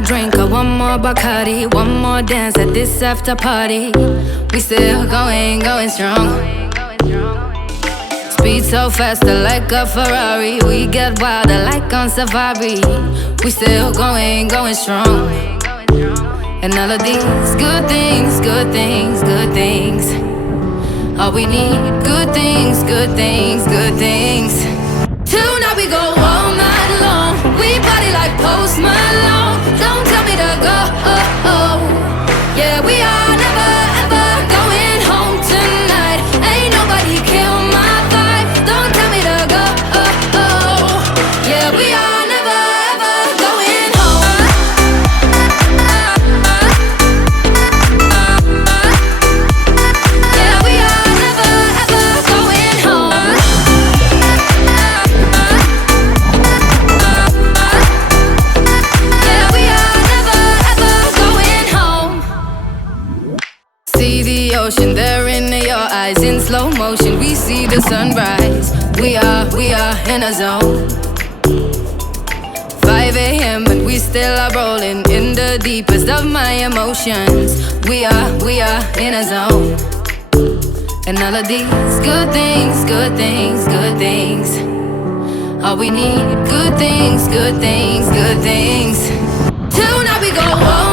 drink or one more Bacardi, one more dance at this after party. We still going strong. Speed so faster like a Ferrari. We get wilder like on safari. We still going strong. And all of these good things, good things, good things. All we need, good things, good things, good things. Tonight we go all night long. We party like Post Malone. Don't tell me to go. Yeah, we are never ever going home tonight. Ain't nobody kill my vibe. Don't tell me to go. Yeah, we are never ever going home. Yeah, we are never ever going home. Yeah, we are never ever going home. See the ocean there in your eyes in slow motion. We see the sunrise. We are in a zone. 5 a.m. and we still are rolling in the deepest of my emotions. We are in a zone. And all of these good things, good things, good things. All we need, good things, good things, good things. Tonight we go all